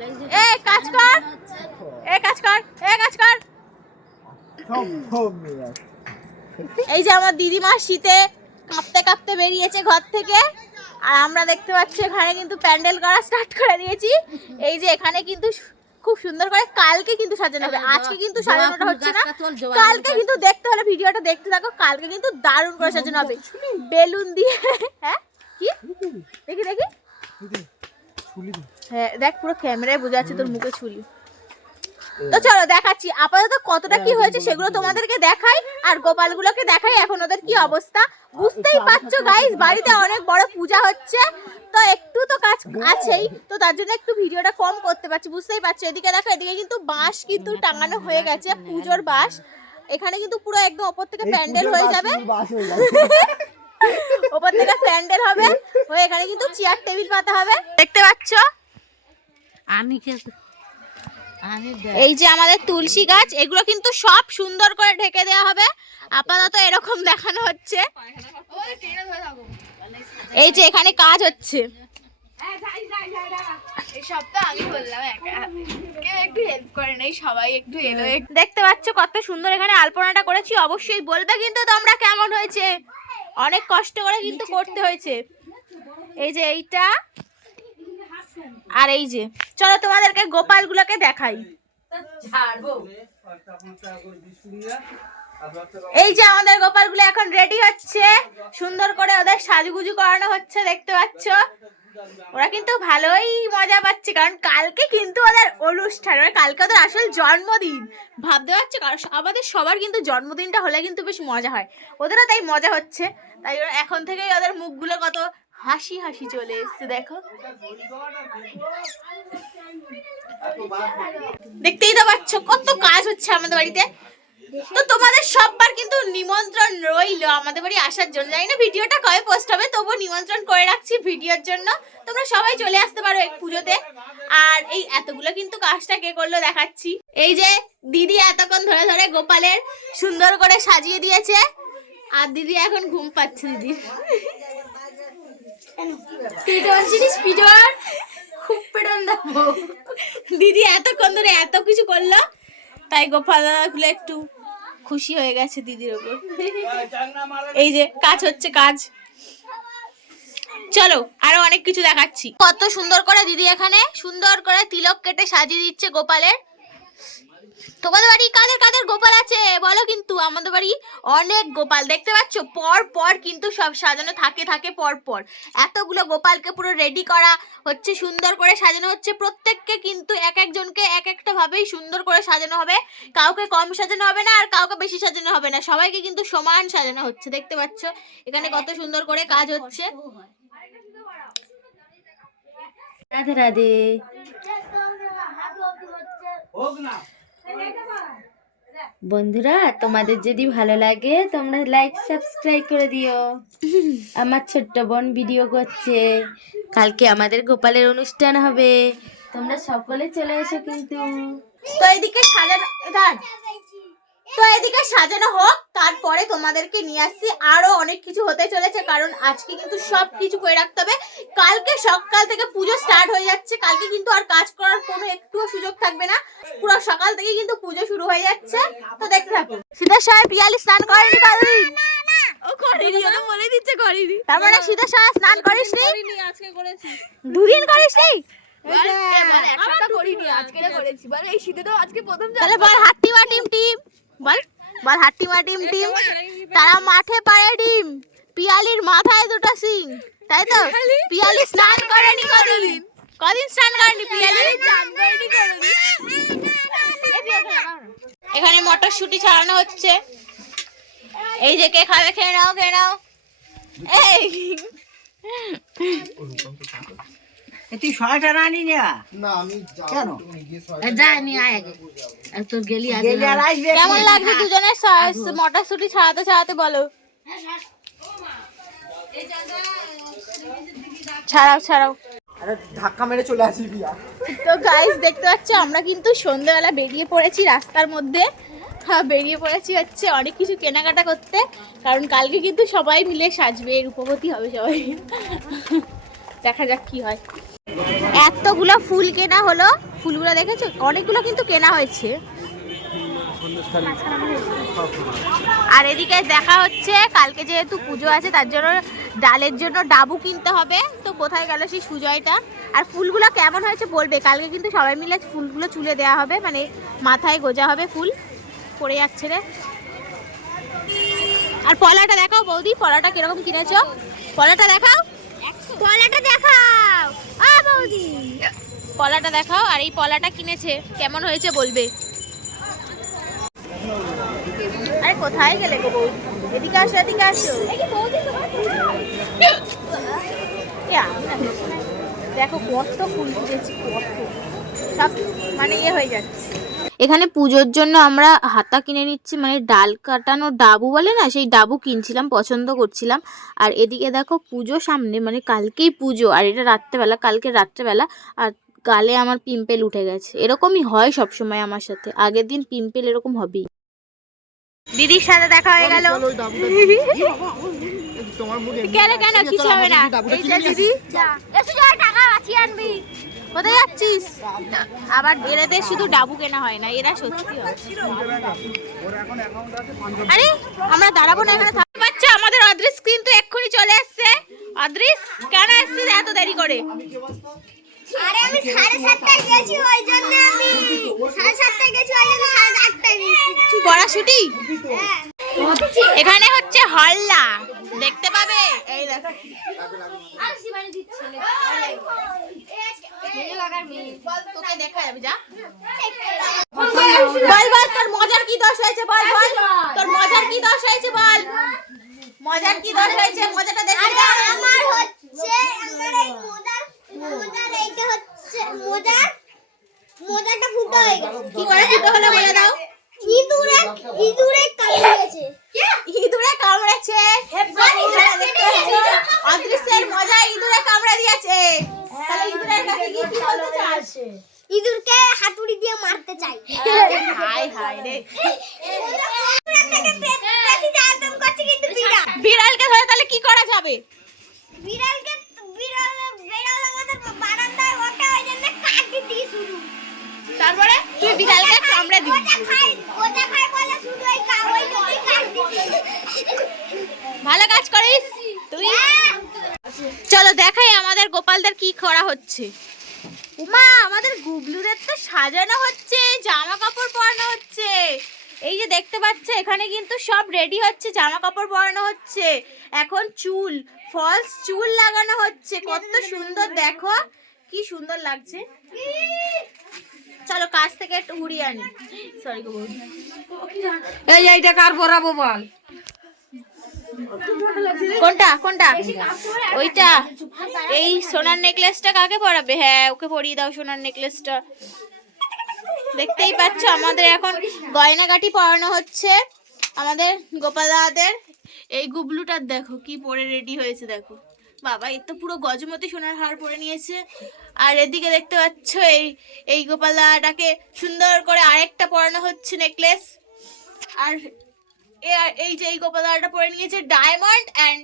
এই কাজ কর, এই কাজ কর, এই কাজ কর। এই যে আমার দিদিমা শীতে কাঁপতে কাঁপতে বেরিয়েছে ঘর থেকে, আর আমরা দেখতে পাচ্ছি এখানে কিন্তু প্যান্ডেল করা স্টার্ট করে দিয়েছি। এই যে এখানে কিন্তু খুব সুন্দর করে কালকে কিন্তু সাজানো হবে, আজকে কিন্তু সাজানোটা হচ্ছে না, কালকে কিন্তু দেখতে হলে ভিডিওটা দেখতে থাকো, কালকে কিন্তু দারুণ করে সাজানো হবে বেলুন দিয়ে। হ্যাঁ কি দেখি দেখি, হ্যাঁ দেখ পুরো ক্যামেরায় বোঝা যাচ্ছে তোর মুখে ছুরি। তো চলো দেখাচ্ছি আপাতত কতটা কি হয়েছে সেগুলো তোমাদেরকে দেখাই, আর গোপালগুলোকে দেখাই এখন ওদের কি অবস্থা। বুঝতেই পারছো গাইস, বাড়িতে অনেক বড় পূজা হচ্ছে, তো একটু তো কাজ আছেই, তো তার জন্য একটু ভিডিওটা কম করতে পারছি, বুঝতেই পারছো। এদিকে দেখো, এদিকে কিন্তু বাঁশ কিন্তু টাঙানো হয়ে গেছে, পুজোর বাঁশ। এখানে কিন্তু পুরো একদম ওপর থেকে প্যান্ডেল হয়ে যাবে, ওপর থেকে প্যান্ডেল হবে হয়ে এখানে কিন্তু চেয়ার টেবিল পাতা হবে, দেখতে পাচ্ছ। এই যে আমাদের তুলসী গাছ, এগুলো কিন্তু সব সুন্দর করে ঢেকে দেওয়া হবে, আপাতত এরকম দেখানো হচ্ছে। এই যে এখানে কাজ হচ্ছে, দেখতে পাচ্ছ কত সুন্দর এখানে আলপনাটা করেছি। অবশ্যই বলবে কিন্তু তোমরা কেমন হয়েছে, অনেক কষ্ট করে কিন্তু করতে হয়েছে। এই যে এইটা, আর এই যে চলো তোমাদেরকে গোপালগুলোকে দেখাই। এই যে আমাদের গোপালগুলো এখন রেডি হচ্ছে, সুন্দর করে ওদের সাজুগুজু করানো হচ্ছে, দেখতে পাচ্ছ। ওরা কিন্তু ভালোই মজা পাচ্ছে, কারণ কালকে কিন্তু ওদের অনুষ্ঠান, কালকে ওদের আসল জন্মদিন, ভাবতে পারছো। আমাদের সবার কিন্তু জন্মদিনটা হলে কিন্তু বেশ মজা হয়, ওদেরও তাই মজা হচ্ছে। তাই এখন থেকেই ওদের মুখগুলো কত হাসি হাসি চলে এসছে, দেখো। দেখতেই তো পাচ্ছ কত কাজ হচ্ছে আমাদের বাড়িতে। তো তোমাদের সববার কিন্তু নিমন্ত্রণ রইলো আমাদের বাড়ি আসার জন্য, জানি না ভিডিওটা কবে পোস্ট হবে, তবুও নিমন্ত্রণ করে রাখছি ভিডিওর জন্য, তোমরা সবাই চলে আসতে পারো এই পুজোতে। আর এই এতগুলো কিন্তু কাজটা কে করলো দেখাচ্ছি। এই যে দিদি এতক্ষণ ধরে ধরে গোপালের সুন্দর করে সাজিয়ে দিয়েছে, আর দিদি এখন ঘুম পাচ্ছে। দিদি দিদি এতক্ষণ ধরে এত কিছু করলো, তাই গোপাল দাদাগুলো একটু খুশি হয়ে গেছে দিদির ওপর। এই যে কাজ হচ্ছে, কাজ। চলো আরো অনেক কিছু দেখাচ্ছি। কত সুন্দর করে দিদি এখানে সুন্দর করে তিলক কেটে সাজিয়ে দিচ্ছে গোপালের। তোমাদের বাড়ি কাদের কাদের গোপাল আছে বলো, কিন্তু আমাদের বাড়ি অনেক গোপাল, দেখতে পাচ্ছ পর পর কিন্তু সব সাজানো থাকে থাকে পর পর। এতগুলো গোপালকে পুরো রেডি করা হচ্ছে, সুন্দর করে সাজানো হচ্ছে, প্রত্যেককে কিন্তু এক একজনকে এক একটা ভাবেই সুন্দর করে সাজানো হবে, কাউকে কম সাজানো হবে না আর কাউকে বেশি সাজানো হবে না, সবাইকে কিন্তু সমান সাজানো হচ্ছে, দেখতে পাচ্ছ এখানে কত সুন্দর করে কাজ হচ্ছে। রাধে রাধে। বন্ধুরা তোমাদের যদি ভালো লাগে তোমরা লাইক সাবস্ক্রাইব করে দিও। আমার ছোট্ট বোন ভিডিও করছে, কালকে আমাদের গোপালের অনুষ্ঠান হবে, তোমরা সকলে চলে এসো কিন্তু। তো এদিকে সাজানো, তো এদিকে সাজানো হোক, তারপরে তোমাদেরকে নিয়ে আসছি। আরো অনেক কিছু হতে চলেছে, কারণ আজকে কিন্তু সব কিছু করে রাখতে হবে, কালকে সকাল থেকে পুজো স্টার্ট হয়ে যাচ্ছে, কালকে কিন্তু আর কাজ করার কোনো একটুও সুযোগ থাকবে না, পুরো সকাল থেকে কিন্তু পুজো শুরু হয়ে যাচ্ছে। তো দেখতে থাকো। সীতা সাহেব পিয়ালি স্নান করেনি কতদিন? ও করেনি, ও তো বলে দিচ্ছে করেনি। তার মানে সীতা সাহেব স্নান করিসনি? আজকে করেছি। দুদিন করিসনি? তাহলে বল হাট্টিমা টিম টিম, বল বল হাট্টিমা টিম টিম। তারা মাঠে পারে ডিম, পিয়ালির মাথায় দুটো সিং, তাই তো? পিয়ালি স্নান করেনি কদিন, কদিন স্নান করেনি পিয়ালি? এখানে মটরশুঁটি ছাড়ানো হচ্ছে। এই যে কে খাবে খেয়ে নাও, খেয়ে নাও। এই তুই শয়টা রানি না? না আমি কেন? যাইনি, আয় আগে তোর গেলি আগে। গেলে আর আসবে কেমন লাগছে দুজনের মটরশুঁটি ছাড়াতে ছাড়াতে, বলো। ছাড়াও ছাড়াও। আরে ধাক্কা মেরে চলে আসি বিয়া। তো গাইস দেখতে পাচ্ছ আমরা কিন্তু সন্ধ্যাবেলা বেরিয়ে পড়েছি রাস্তার মধ্যে, হ্যাঁ বেরিয়ে পড়েছি হচ্ছে অনেক কিছু কেনাকাটা করতে, কারণ কালকে কিন্তু সবাই মিলে সাজবে, রূপবতী হবে সবাই। দেখা যাক কি হয়। এতগুলো ফুল কেনা হলো, ফুলগুলো দেখেছো, অনেকগুলো কিন্তু কেনা হয়েছে। আর এদিকে দেখা হচ্ছে কালকে যেহেতু পুজো আছে তার জন্য ডালের জন্য ডাবু কিনতে হবে। তো কোথায় গেল সেই সুজয়টা? আর ফুলগুলো কেমন হয়েছে বলবে। কালকে কিন্তু সবাই মিলে ফুলগুলো চুলে দেওয়া হবে, মানে মাথায় গোজা হবে ফুল। পড়ে যাচ্ছে রে। আর পলাটা দেখাও বৌদি, পলাটা কিরকম কিনেছো? পলাটা দেখাও, পলাটা দেখাও বৌদি, পলাটা দেখাও। আর এই পলাটা কিনেছে, কেমন হয়েছে বলবে। আরে কোথায় গেলে গো বৌদি? এদিকে আসো, এদিকে আসো। দেখো কত ফুল ফুটেছে, কত সব মানে ইয়ে হয়ে যাচ্ছে। এখানে পুজোর জন্য আমরা হাতা কিনে নিচ্ছি, মানে ডাল কাটানো ডাবু বলে না, সেই ডাবু কিনছিলাম, পছন্দ করছিলাম। আর এদিকে দেখো পুজো সামনে, মানে কালকেই পুজো, আর এটা রাত্রেবেলা, কালকে রাত্রেবেলা। আর গালে আমার পিম্পল উঠে গেছে। এরকমই হয় সব সময় আমার সাথে, আগের দিন পিম্পল এরকম হবেই। দিদির সাথে দেখা হয়ে গেল। কেন কেন কিছু হবে না। এই যে দিদি, এসে যা টাকা বাঁচিয়ে আনবি। কোথায় যাচ্ছিস? আবার এরাদের শুধু ডাবু কেনা হয় না, এরা সত্যি হয়। আরে আমরা দাঁড়াবো না এখানে? বাচ্চা আমাদের অদৃশ কিন্তু এক্ষুনি চলে আসছে। অদৃশ কেন আসছিস এত দেরি করে? আরে আমি 7:30টায় গেছি, ওই জন্য আমি 7:30টায় গেছি, ওই জন্য 8:30টায় গেছি। পড়াশুটি হ্যাঁ, এখানে হচ্ছে হল্লা, দেখতে পাবে। এই দেখো আর শিবানী দিচ্ছে তোকে দেখা যাবে, যা বল বল তোর মজার কি দোষ হয়েছে, বল বল তোর মজার কি দোষ হয়েছে, বল মজার কি দোষ হয়েছে, মজাটা দেখে যা। আমার হচ্ছে আমার এই মোজার এইটা হচ্ছে মোজাটা ফুটো হয়ে গেছে। কি করে ফুটো হলো বলে দাও। ইঁদুরে কামড়েছে। ইঁদুরে কামড়েছে। অদৃশ্যের মজা ইঁদুরে কামড়ে দিয়েছে। তাহলে ইঁদুরের কাছে গিয়ে কি বলতে চাস? ইঁদুরকে হাতুড়ি দিয়ে মারতে চাই। হাই হাই রে। বিড়াল বিড়ালকে ধরে তাহলে কি করা যাবে? বিড়াল আমাদের বারান্দায় ওঠে, ওই জন্য কাটি দিয়ে শুরু। তারপরে তুই বিড়ালকে কামড়ে দিবি। গোটা খাই বলে শুধু ওই কাটি। ভালো কাজ করিস তুই। চলো দেখাই আমাদের গোপালদের কি করা হচ্ছে। উমা, আমাদের গুবলুদের তো সাজানো হচ্ছে, জামা কাপড় পরানো হচ্ছে। এই যে দেখতে পাচ্ছ, এখানে কিন্তু সব রেডি হচ্ছে, জামা কাপড় পরানো হচ্ছে। এখন চুল, ফলস চুল লাগানো হচ্ছে। কত সুন্দর দেখো, কি সুন্দর লাগছে। চলো কাছ থেকে একটু ঘুরিয়ে আনি। সরি গো বৌদি। এইটা কার পরাবো বল? কোনটা কোনটা? ওইটা। এই সোনার নেকলেসটা কাকে পরাবে? হ্যাঁ ওকে পরিয়ে দাও সোনার নেকলেসটা। দেখতেই পাচ্ছ আমাদের এখন গয়নাগাটি পরানো হচ্ছে আমাদের গোপাল দাদাদের। এই গুবলুটার দেখো কি পরে রেডি হয়েছে, দেখো বাবা, এর তো পুরো গজমতি সোনার হার পরে নিয়েছে। আর এদিকে দেখতে পাচ্ছ এই গোপাল দাদাটাকে সুন্দর করে আরেকটা পরানো হচ্ছে নেকলেস। আর এই যে এই গোপাল দাদাটা পরে নিয়েছে ডায়মন্ড অ্যান্ড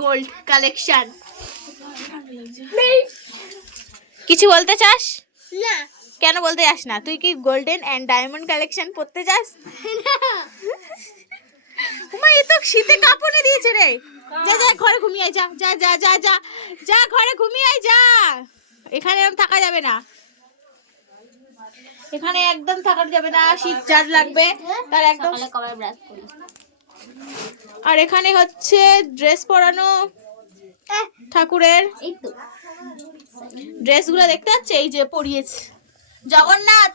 গোল্ড কালেকশন। কিছু বলতে চাস? না, কেন বলতে চাস না? তুই কি গোল্ডেন অ্যান্ড ডায়মন্ড কালেকশন পরতে চাস? উমা, এ তো শীতে কাঁপুনে দিয়েছে রে। যা যা ঘরে ঘুমিয়ে যা, যা যা যা যা যা ঘরে ঘুমিয়ে যা। এখানে এরকম থাকা যাবে না, এখানে একদম থাকা যাবে না, শীত জার লাগবে তার একদম। আর এখানে হচ্ছে ড্রেস পরানো ঠাকুরের। ড্রেসগুলো দেখতে পাচ্ছে, এই যে পরিয়েছে জগন্নাথ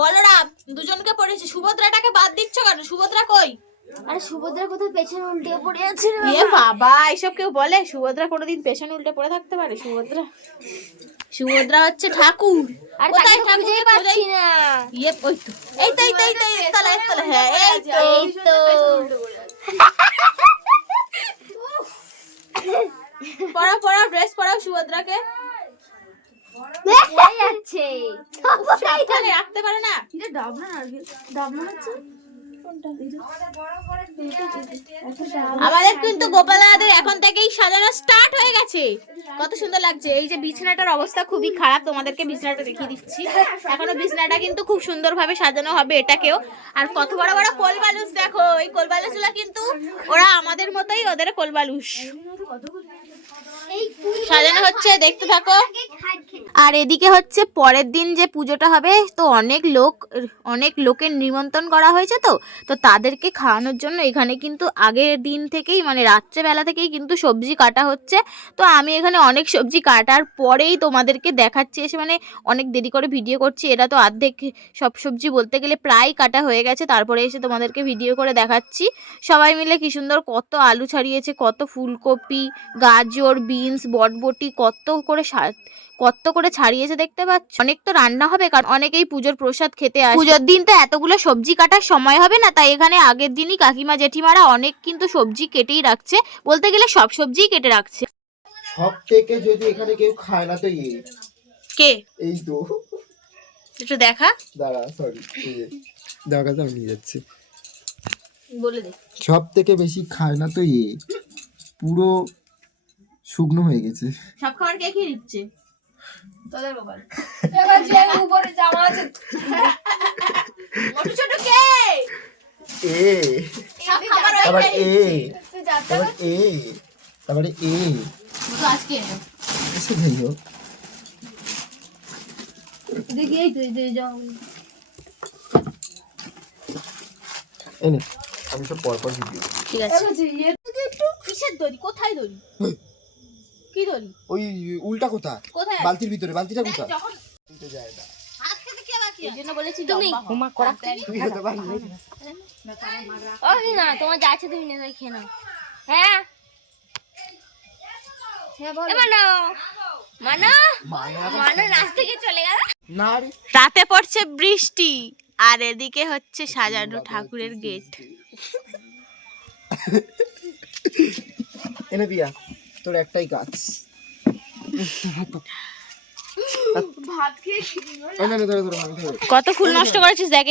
বলরাম দুজনকে পরিয়েছে। সুভদ্রাটাকে বাদ দিচ্ছ কেন? সুভদ্রা কই? আরে সুভদ্রা কোথায় পেছনে উল্টে পড়ে আছে রে? এ বাবা, এসব কেউ বলে? সুভদ্রা কোনোদিন পেছনে উল্টে পড়ে থাকতে পারে? সুভদ্রা হচ্ছে ঠাকুর। আর কোথায় তাকে ঠাকুর খুঁজেই পাচ্ছি না। ইয়ে ওই তো, এই তো এই তো এই তো এই তলা এই তলা। হ্যাঁ এই তো পড়া পড়া ড্রেস পরাও সুভদ্রাকে। হয়ে যাচ্ছে। সাবধানে রাখতে পারে না। ডাবনা হচ্ছে কোনটা? আমাদের কিন্তু গোপালাদের এখন থেকেই সাজানো স্টার্ট হয়ে গেছে। কত সুন্দর লাগছে। এই যে বিছানাটার অবস্থা খুবই খারাপ, তোমাদেরকে বিছানাটা দেখিয়ে দিচ্ছি। এখনো বিছানাটা কিন্তু খুব সুন্দরভাবে সাজানো হবে এটাকেও। আর কত বড় বড় কোল বালুস দেখো, এই কোল বালুসগুলো কিন্তু ওরা আমাদের মতোই, ওদের কোল বালুস সাজানো হচ্ছে, দেখতে থাকো। আর এদিকে হচ্ছে পরের দিন যে পুজোটা হবে, তো অনেক লোকের নিমন্ত্রণ করা হয়েছে, তো তাদেরকে খাওয়ানোর জন্য এখানে কিন্তু আগের দিন থেকেই মানে রাত্রেবেলা থেকেই কিন্তু সবজি কাটা হচ্ছে। তো আমি এখানে অনেক সবজি কাটার পরেই তোমাদেরকে দেখাচ্ছি এসে, মানে অনেক দেরি করে ভিডিও করছি। এটা তো অর্ধেক সব সবজি বলতে গেলে প্রায় কাটা হয়ে গেছে, তারপরে এসে তোমাদেরকে ভিডিও করে দেখাচ্ছি। সবাই মিলে কি সুন্দর কত আলু ছাড়িয়েছে, কত ফুলকপি, গাজর, বিনস, বটবটি কত করে ছাড়িয়েছে দেখতে পাচ্ছ। অনেক তো রান্না হবে, কারণ অনেকেই পুজোর প্রসাদ খেতে আসে। পুজোর দিন তো এতগুলো সবজি কাটার সময় হবে না, তাই এখানে আগের দিনই কাকিমা জেঠিমারা অনেক কিন্তু সবজি কেটেই রাখছে, বলতে গেলে সব সবজিই কেটে রাখছে। সব থেকে যদি এখানে কেউ খায় না তো কে এই তো একটু দেখা, দাঁড়া সরি দেখা তো নিয়ে যাচ্ছি। বলে দে। সব থেকে বেশি খায় না তো পুরো শুকনো হয়ে গেছে। সব খাবার কে খেয়ে দিচ্ছে? তোদের গোপাল। এবার যে উপরে জামা আছে মোটু ছোট কে? এ সব খাবার ওই আবার খেয়ে এ দিচ্ছে। আবার এ তারপরে এ মোটু আজকে এলো। এসে যাই হোক দেখি এই তুই যাও এনে আমি সব পরপর ভিডিও ঠিক আছে। একটু কিসের দড়ি? কোথায় দড়ি? কি দড়ি? ওই উল্টা কোথা কোথায়? বালতির ভিতরে বালতিটা কোথা যখন উল্টে যায় না হাত খেতে কে বাকি? এই জন্য বলেছি তুমি হোমওয়ার্ক করা। তুই হতে পারবি ও না, তোমার যা আছে তুমি নিয়ে খেয়ে নাও। হ্যাঁ মানো নাচ থেকে চলে গেল। না রে রাতে পড়ছে বৃষ্টি, আর এদিকে হচ্ছে সাজানো ঠাকুরের গেট। এনে বিয়া তোর একটাই গাছ ভাত খেয়ে কত ফুল নষ্ট করেছিস দেখ।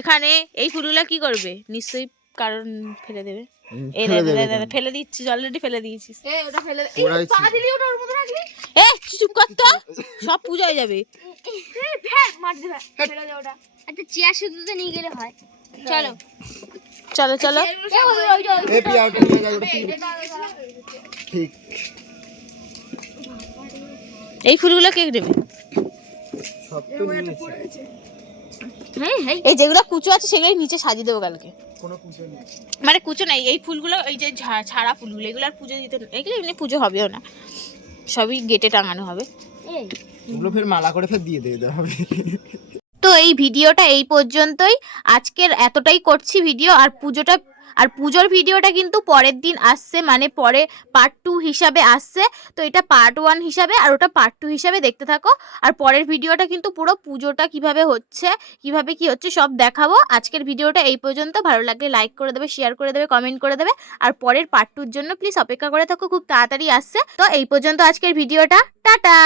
এখানে এই ফুলগুলো কি করবে? নিশ্চয়ই কারণ ফেলে দেবে। এই দে, ফেলে দিচ্ছিস, অলরেডি ফেলে দিয়েছিস। এ ওটা ফেলে দে। ওরাই পা দিলি ওটা ওর মধ্যে রাখলি এ চুপ কর তো, সব পূজা হয়ে যাবে। ফেল মার দিবা ফেলে দে ওটা। আচ্ছা চেয়ার শুধু তো নিয়ে গেলে হয়। চলো চলো চলো। এ বিয়া ওটা নিয়ে যা ওটা ঠিক এই ফুলগুলো কে দেবে? সব তো নিয়েছি এই যেগুলো কুচো আছে সেগুলো নিচে সাজিয়ে দেবো কালকে। কোনো পুজো নেই মানে কুচো নাই, এই ফুলগুলো, এই যে ছাড়া ফুলগুলো, এগুলো আর পুজো দিতে, এগুলো এমনি পুজো হবেও না, সবই গেটে টাঙানো হবে। ওগুলো ফের মালা করে ফের দিয়ে দেওয়া হবে। তো এই ভিডিওটা এই পর্যন্তই, আজকের এতটাই করছি ভিডিও। আর পুজোর ভিডিওটা কিন্তু পরের দিন আসছে, মানে পরে পার্ট 2 হিসাবে আসছে। তো এটা পার্ট 1 হিসাবে আর ওটা পার্ট 2 হিসাবে দেখতে থাকো। আর পরের ভিডিওটা কিন্তু পুরো পুজোটা কিভাবে কি হচ্ছে সব দেখাবো। আজকের ভিডিওটা এই পর্যন্ত, ভালো লাগলে লাইক করে দেবে, শেয়ার করে দেবে, কমেন্ট করে দেবে। আর পরের পার্ট 2 এর জন্য প্লিজ অপেক্ষা করে থাকো, খুব তাড়াতাড়ি আসছে। তো এই পর্যন্ত আজকের ভিডিওটা, টাটা।